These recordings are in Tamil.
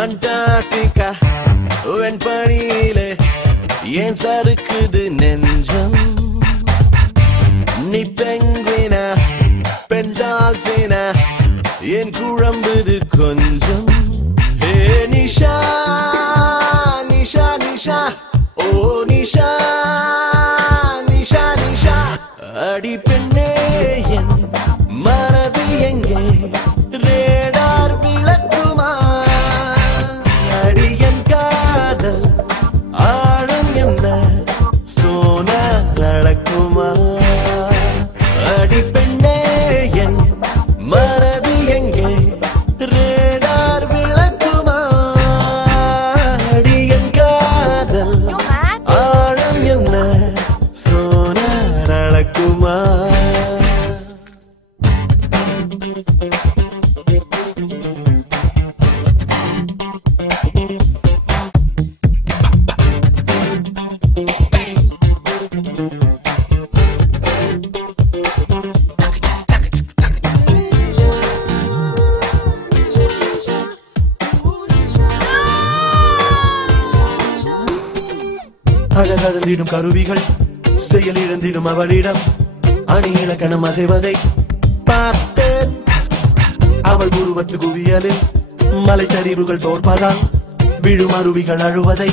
Antarctica, வெண்பனியிலே ஏன் சறுக்குது நெஞ்சம்? நீ பெங்குவினா பெண் டால்பினா ஏன் குழம்புது கொஞ்சம்? ஏ நிஷா நிஷா நிஷா ஓ நிஷா நிஷா நிஷா அடி பெண்ணே என் மனது எங்கே ரேடார் விளக்குமா? அடியன் காதல் ஆழம் என்ன சோனார் அளக்குமா? அடி பெண்ணே என் மனது எங்கே ரேடார் விளக்குமா? அடியன் காதல் ஆழம் என்ன சோனார் அளக்குமா? அழகழந்திடும் கருவிகள் செயல் இழந்திடும் அவளிடம் அணி இலக்கணம் அசைவதை பார்த்தேன். அவள் உருவத்து குவியலில் மலைச்சரிவுகள் தோற்பதால் விழும் அருவிகள் அழுவதை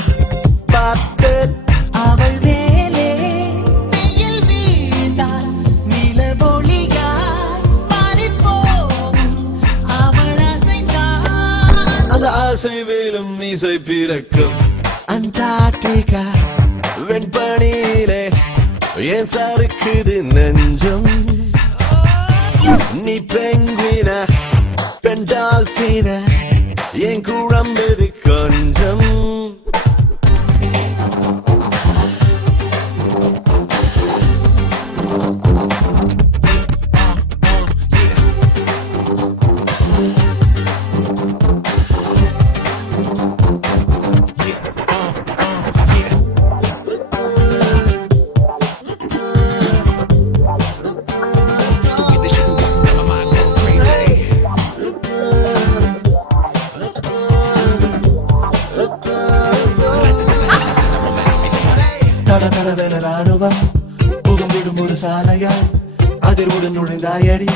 பார்த்தேன். அவள் மேலே வெயில் வீழ்ந்தால் நிலவொளியாய் மாறிப்போகும். அவள் அசைந்தால் அந்த ஆசை வேலும் இசை பிறக்கும். அண்டார்டிகா வெண்பனியிலே ஏன் சறுக்குது நெஞ்சம்? நீ பெங்குவினா பெண் டால்பினா ஏன் குழம்புது கொஞ்சம்? தடதடவென ராணுவம் புகுந்திடும் ஒரு சாலையாய் அதிர்வுடன் நுழைந்தாயடி